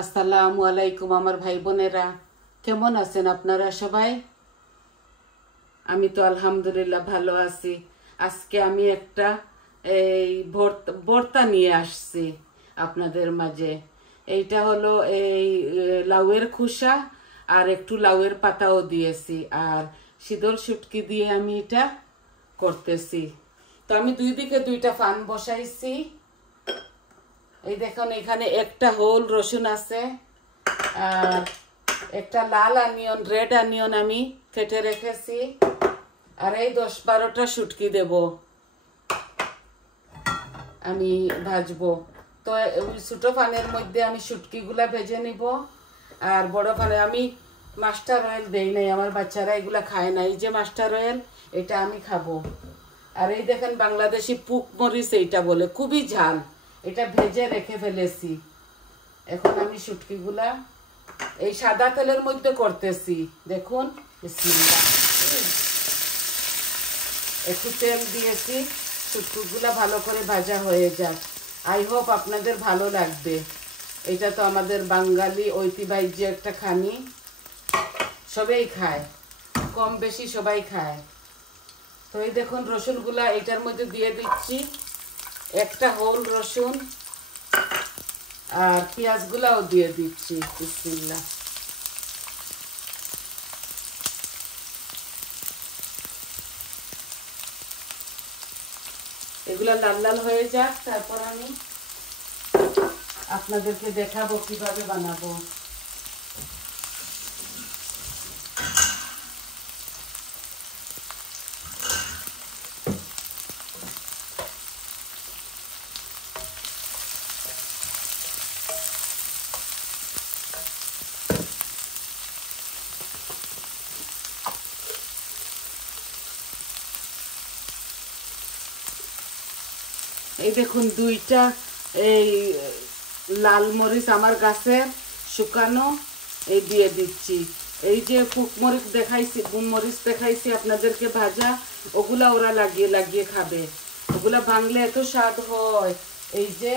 আসসালামু আলাইকুম আমার ভাই বোনেরা, কেমন আছেন আপনারা সবাই? আমি তো আলহামদুলিল্লাহ ভালো আছি। আজকে আমি একটা এই ভর্তা নিয়ে আসছি আপনাদের মাঝে। এইটা হলো এই লাউয়ের খোসা আর একটু লাউয়ের পাতাও দিয়েছি, আর শীতল শুটকি দিয়ে আমি এটা করতেছি। তো আমি দুই দিকে দুইটা ফান বসাইছি। এই দেখুন, এখানে একটা হোল রসুন আছে, আর একটা লাল অনিয়ন, রেড অনিয়ন আমি কেটে রেখেছি, আর এই 10-12টা শুটকি দেব আমি ভাজবো। তো ছোট পানের মধ্যে আমি শুটকিগুলা ভেজে নিব, আর বড় পানে আমি মাস্টার অয়েল দেই নাই, আমার বাচ্চারা এগুলা খায় না। এই যে মাস্টার অয়েল, এটা আমি খাবো। আর এই দেখেন বাংলাদেশি পুক মরিচ এইটা বলে, খুবই ঝাল। এটা ভেজে রেখে ফেলেছি। এখন আমি শুটকিগুলা এই সাদা তেলের মধ্যে করতেছি। দেখুন, বিসমিল্লাহ। একটু তেল দিয়েছি, শুটকিগুলা ভালো করে ভাজা হয়ে যাক। আই হোপ আপনাদের ভালো লাগবে। এটা তো আমাদের বাঙালি ঐতিহ্য একটা খানি, সবাই খায়, কম বেশি সবাই খায়। তো এই দেখুন রসুনগুলা এটার মধ্যে দিয়ে দিচ্ছি, একটা হোল রসুন, আর পেঁয়াজগুলাও দিয়ে দিচ্ছি। বিসমিল্লাহ। এগুলা লাল লাল হয়ে যাক, তারপর আমি আপনাদেরকে দেখাবো কিভাবে বানাবো। এই দেখুন দুইটা এই লাল মরিচ আমার গাছের শুকানো, এই দিয়ে দিচ্ছি। এই যে মরিচ দেখাইছি আপনাদেরকে ভাজা, ওগুলা ওরা লাগিয়ে লাগিয়ে খাবে। ওগুলা ভাঙলে এত স্বাদ হয়। এই যে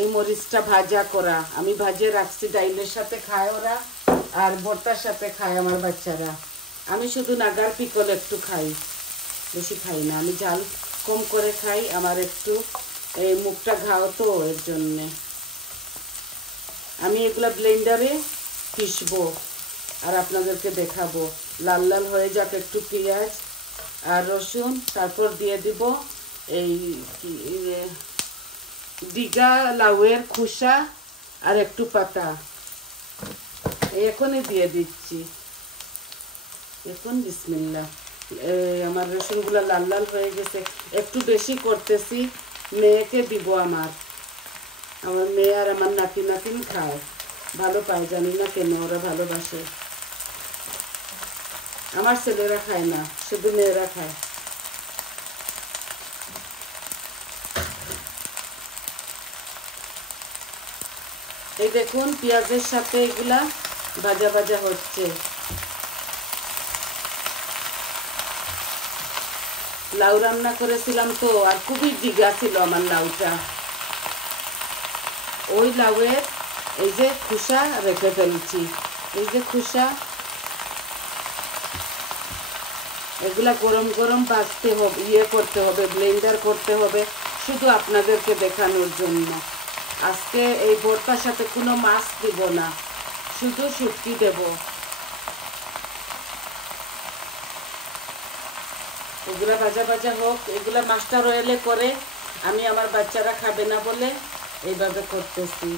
এই মরিচটা ভাজা করা, আমি ভাজিয়ে রাখছি, ডাইলের সাথে খায় ওরা, আর ভর্তার সাথে খায় আমার বাচ্চারা। আমি শুধু নাগার পিকল একটু খাই, বেশি খাই না। আমি ঝাল কম করে খাই, আমার একটু এই মুখটা ঘাও, তো এর জন্যে আমি এগুলা ব্লেন্ডারে পিসবো আর আপনাদেরকে দেখাবো। লাল লাল হয়ে যাক একটু পেঁয়াজ আর রসুন, তারপর দিয়ে দিব এই দিঘা লাউয়ের খোসা আর একটু পাতা, এখনই দিয়ে দিচ্ছি। এখন বিসমিল্লাহ। আমার রসুনগুলো লাল লাল হয়ে গেছে, একটু বেশি করতেছি, মেয়েকে দিব। আমার মেয়ে আর আমার নাতিন খায়, ভালো পায়, জানি না কেন ওরা ভালোবাসে। আমার ছেলেরা খায় না, শুধু মেয়েরা খায়। এই দেখুন পেঁয়াজের সাথে এগুলা ভাজা ভাজা হচ্ছে। লাউ রান্না করেছিলাম তো, আর খুবই জিগা ছিল আমার লাউটা। ওই লাউয়ের এই যে খোসা রেখে ফেলছি, এই যে খোসা, এগুলা গরম গরম ভাজতে হবে, করতে হবে, ব্লেন্ডার করতে হবে, শুধু আপনাদেরকে দেখানোর জন্য। আজকে এই ভর্তার সাথে কোনো মাছ দিব না, শুধু শুটকি দেব। এগুলা ভাজা ভাজা হোক, এগুলা মাস্টার অয়েলে করে, আমি আমার বাচ্চারা খাবে না বলে এইভাবে করতেছি।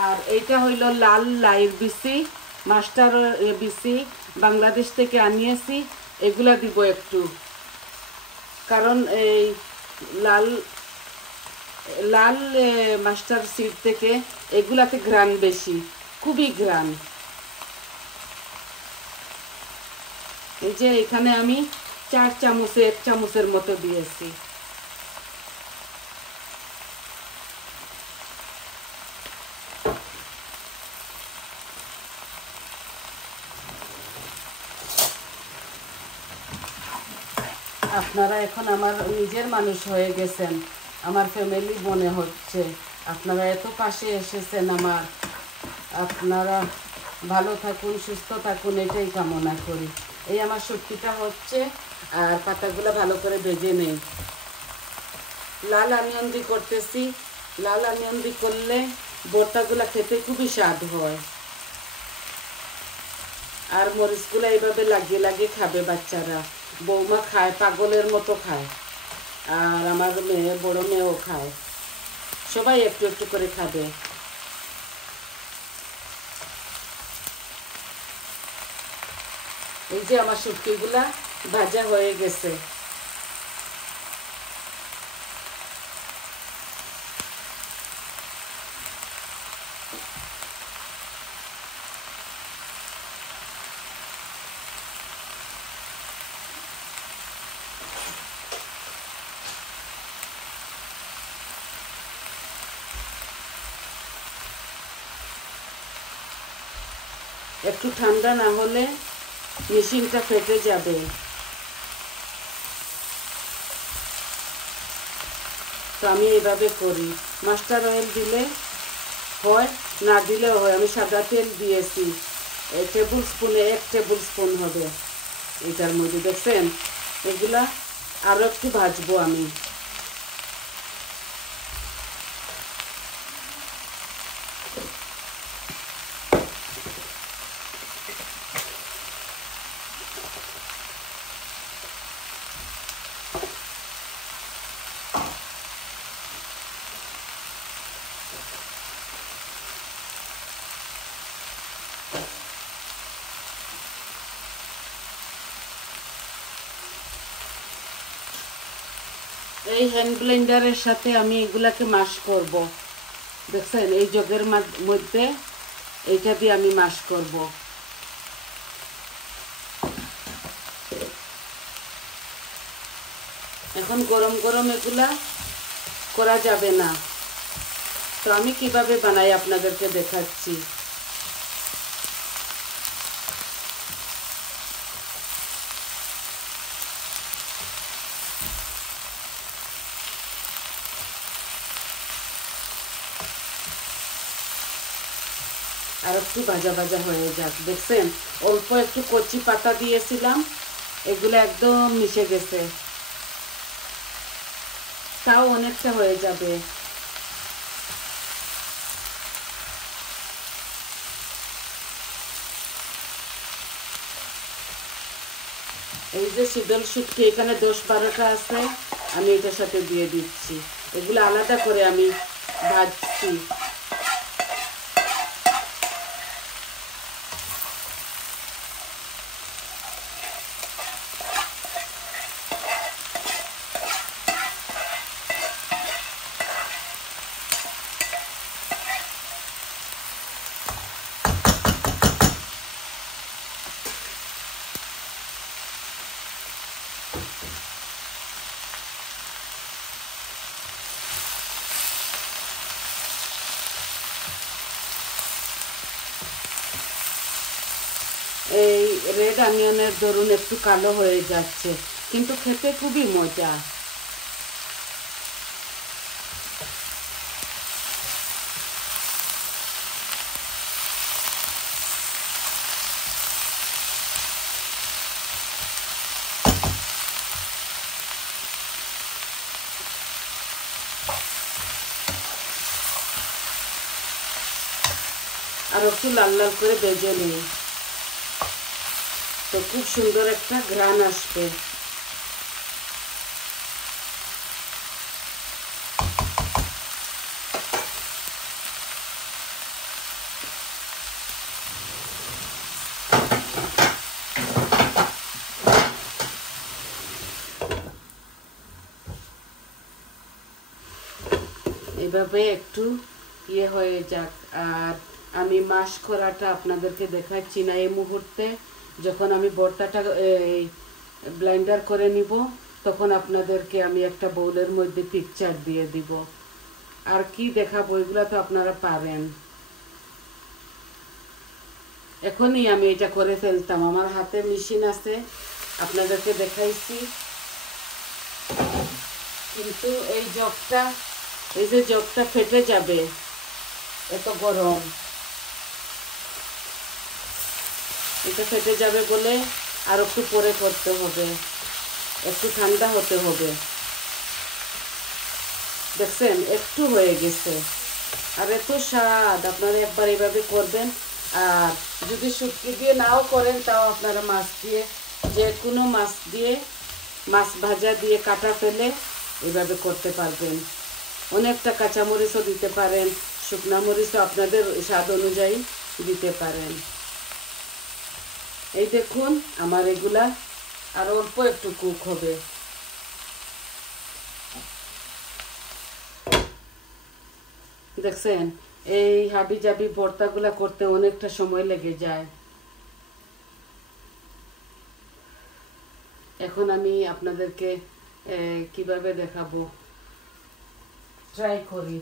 আর এইটা হইল লাল লাইর বিসি, মাস্টার বিসি, বাংলাদেশ থেকে আনিয়েছি। এগুলা দিব একটু, কারণ এই লাল লাল মাস্টার সিড থেকে এগুলাতে ঘ্রাণ বেশি, খুবই ঘ্রাণ। এই যে এখানে আমি 4 চামচে 1 চামচের মতো দিয়েছি। আপনারা এখন আমার নিজের মানুষ হয়ে গেছেন, আমার ফ্যামিলি মনে হচ্ছে। আপনারা এত পাশে এসেছেন আমার। আপনারা ভালো থাকুন, সুস্থ থাকুন, এটাই কামনা করি। এই আমার শুটকিটা হচ্ছে, আর পাতাগুলো ভালো করে ভেজে নেই। লাল অনিয়ন দিয়ে করতেছি। লাল অনিয়ন দিয়ে করলে ভর্তাগুলো খেতে খুবই স্বাদ হয়। আর মরিচগুলো এইভাবে লাগিয়ে লাগিয়ে খাবে বাচ্চারা। বৌমা খায়, পাগলের মতো খায়। আর আমার মেয়ে, বড় মেয়েও খায়। সবাই একটু একটু করে খাবে। এই যে আমার শুটকিগুলা ভাজা হয়ে গেছে। একটু ঠান্ডা না হলে মেশিনটা ফেটে যাবে। তো আমি এভাবে করি। মাস্টার অয়েল দিলে হয়, না দিলেও হয়। আমি সাদা তেল দিয়েছি, এক টেবিল স্পুন হবে এটার মধ্যে। দেখছেন, এগুলা আরো একটু ভাজবো আমি। এই হ্যান্ড ব্লেন্ডারের সাথে আমি এগুলাকে মাশ করব। দেখছেন, এই জগের মধ্যে এইটা দিয়ে আমি মাশ করব। এখন গরম গরম এগুলা করা যাবে না। তো আমি কিভাবে বানাই আপনাদেরকে দেখাচ্ছি। আর একটু ভাজা ভাজা হয়ে যাক। দেখছেন, অল্প একটু কচি পাতা দিয়েছিলাম, এগুলো একদম মিশে গেছে। তাও অনেকটা হয়ে যাবে। এই যে শীতল শুটকি এখানে 10-12টা আছে, আমি এটার সাথে দিয়ে দিচ্ছি। এগুলো আলাদা করে আমি ভাজছি। এই রেড অনিয়নের দরুন একটু কালো হয়ে যাচ্ছে, কিন্তু খেতে খুবই মজা। আর একটু লাল লাল করে ভেজে নিই, তো খুব সুন্দর একটা ঘ্রাণ আসবে। এভাবে একটু ইয়ে হয়ে যাক। আর আমি মাশ করাটা আপনাদেরকে দেখাচ্ছি না এই মুহূর্তে। যখন আমি ভর্তাটা ব্লেন্ডার করে নিব, তখন আপনাদেরকে আমি একটা বোলের মধ্যে পিকচার দিয়ে দিব। আর কি দেখাবো, এগুলা তো আপনারা পারেন। এখনই আমি এটা করে ফেলতাম, আমার হাতে মেশিন আছে, আপনাদেরকে দেখাইছি। কিন্তু এই জগটা, এই যে জগটা ফেটে যাবে, এত গরম, এটা ফেটে যাবে বলে আর একটু পরে করতে হবে, একটু ঠান্ডা হতে হবে। দেখছেন একটু হয়ে গেছে, আর এত স্বাদ। আপনারা একবার এইভাবে করবেন। আর যদি শুটকি দিয়ে নাও করেন তাও আপনারা মাছ দিয়ে, যে কোনো মাছ দিয়ে, মাছ ভাজা দিয়ে কাটা ফেলে এভাবে করতে পারবেন। অনেকটা কাঁচামরিচও দিতে পারেন, শুকনা মরিচও আপনাদের স্বাদ অনুযায়ী দিতে পারেন। এই দেখুন আমার এগুলা আর অল্প একটু কুক হবে। দেখছেন এই হাবি জাবি ভর্তাগুলা করতে অনেকটা সময় লেগে যায়। এখন আমি আপনাদেরকে কিভাবে দেখাবো, ট্রাই করি।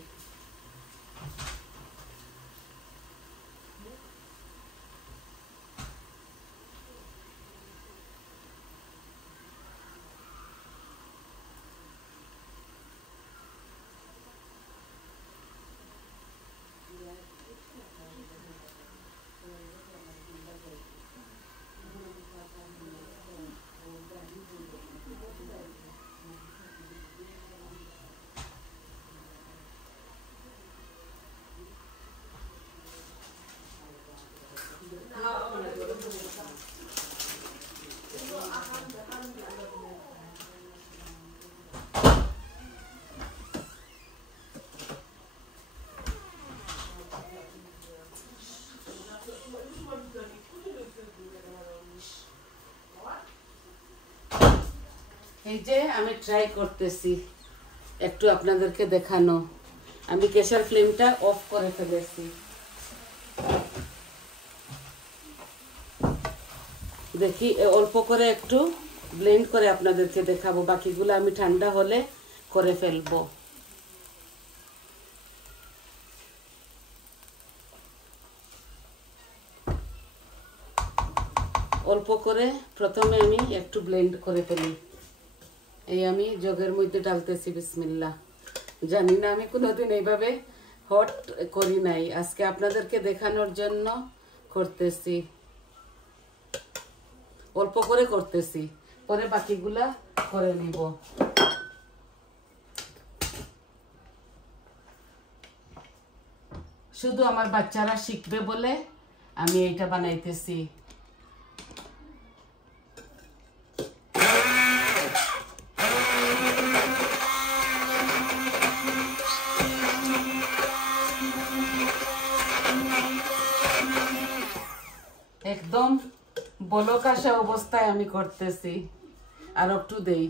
এই যে আমি ট্রাই করতেছি একটু আপনাদেরকে দেখানো। আমি গ্যাসের ফ্লেমটা অফ করে ফেলেছি। দেখি অল্প করে একটু ব্লেন্ড করে আপনাদেরকে দেখাবো, বাকিগুলো আমি ঠান্ডা হলে করে ফেলবো। অল্প করে প্রথমে আমি একটু ব্লেন্ড করে ফেলি। এই আমি জগের মধ্যে ডালতেছি, বিসমিল্লাহ। জানি না, আমি কোনোদিন এইভাবে হট করি নাই, আজকে আপনাদেরকে দেখানোর জন্য করতেছি। অল্প করে করতেছি, পরে বাকিগুলা করে নিব। শুধু আমার বাচ্চারা শিখবে বলে আমি এইটা বানাইতেছি। একদম বলক আসা অবস্থায় আমি করতেছি, আর একটু দেই।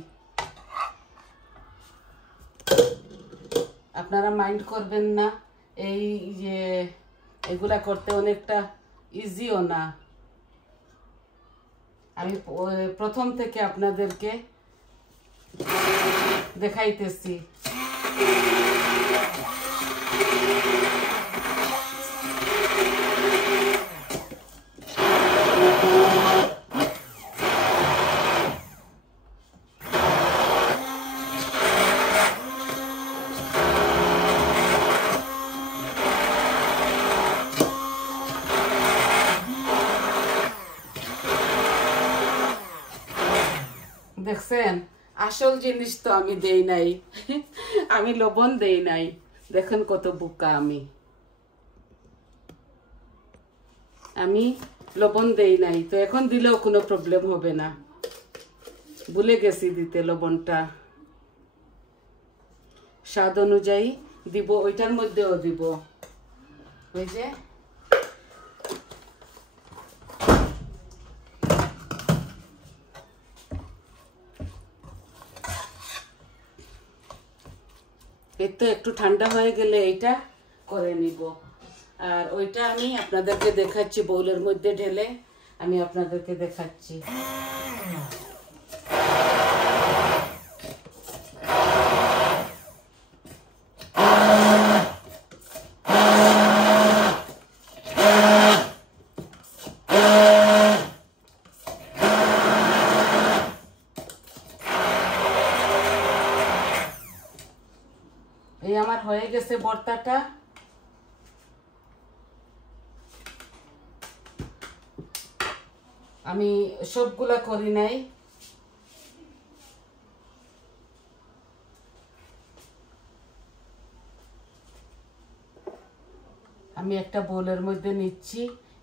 আপনারা মাইন্ড করবেন না, এই যে এগুলা করতে অনেকটা ইজিও না। আমি প্রথম থেকে আপনাদেরকে দেখাইতেছি। দেখছেন আসল জিনিস তো আমি দেই নাই, আমি লবণ দেই নাই। দেখেন কত বোকা আমি লবণ দেই নাই, তো এখন দিলেও কোনো প্রবলেম হবে না। ভুলে গেছি দিতে লবণটা, স্বাদ অনুযায়ী দিব, ওইটার মধ্যেও দিব। ওই যে এই তো একটু ঠান্ডা হয়ে গেলে এইটা করে নিব। আর ওইটা আমি আপনাদেরকে দেখাচ্ছি, বোলের মধ্যে ঢেলে আমি আপনাদেরকে দেখাচ্ছি। হয়ে গেছে ভর্তাটা। আমি সবগুলা করি নাই, আমি একটা বোলের মধ্যে নিচ্ছি।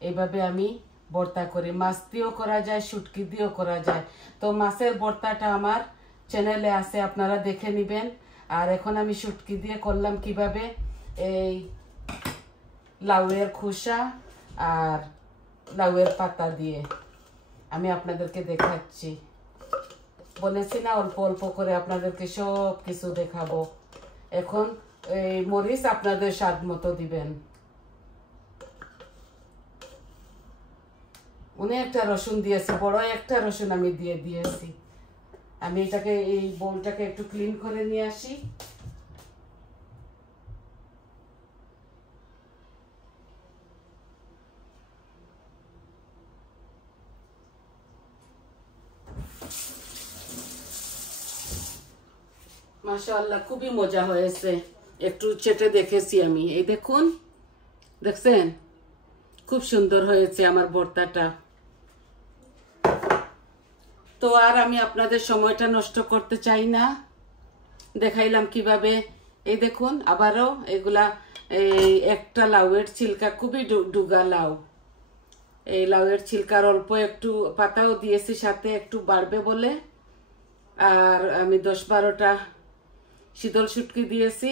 এইভাবে আমি ভর্তা করি, মাছ দিয়েও করা যায়, শুটকি দিয়েও করা যায়। তো মাছের ভর্তাটা আমার চ্যানেলে আছে, আপনারা দেখে নেবেন। আর এখন আমি শুটকি দিয়ে করলাম কিভাবে, এই লাউয়ের খোসা আর লাউয়ের পাতা দিয়ে আমি আপনাদেরকে দেখাচ্ছি। বলেছি না অল্প অল্প করে আপনাদেরকে সব কিছু দেখাবো। এখন এই মরিচ আপনাদের স্বাদ মতো দিবেন। অনেকটা রসুন দিয়েছি, বড় একটা রসুন আমি দিয়ে দিয়েছি। আমি এটাকে, এই বোলটাকে একটু ক্লিন করে নিয়ে আসি। মাশাআল্লাহ, খুবই মজা হয়েছে। একটু চেটে দেখেছি আমি, এই দেখুন, দেখছেন খুব সুন্দর হয়েছে আমার ভর্তাটা। তো আর আমি আপনাদের সময়টা নষ্ট করতে চাই না, দেখাইলাম কিভাবে। এই দেখুন আবারও এগুলা, এই একটা লাউয়ের ছিলকা, খুবই ডুগা লাউ। এই লাউয়ের ছিলকার অল্প একটু পাতাও দিয়েছি সাথে, একটু বাড়বে বলে। আর আমি 10-12টা শীতল শুটকি দিয়েছি,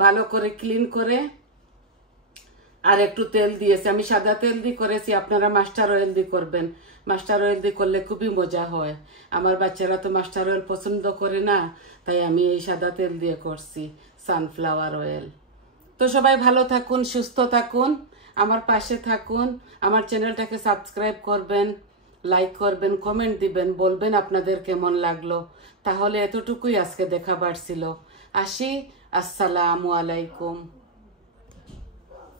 ভালো করে ক্লিন করে। আর একটু তেল দিয়েছি, আমি সাদা তেল দিয়ে করেছি, আপনারা মাস্টার অয়েল দিয়ে করবেন। মাস্টার অয়েল দিয়ে করলে খুবই মজা হয়। আমার বাচ্চারা তো মাস্টার অয়েল পছন্দ করে না, তাই আমি এই সাদা তেল দিয়ে করছি, সানফ্লাওয়ার অয়েল। তো সবাই ভালো থাকুন, সুস্থ থাকুন, আমার পাশে থাকুন। আমার চ্যানেলটাকে সাবস্ক্রাইব করবেন, লাইক করবেন, কমেন্ট দিবেন, বলবেন আপনাদের কেমন লাগলো। তাহলে এতটুকুই আজকে দেখাবার ছিল। আসি, আসসালামু আলাইকুম।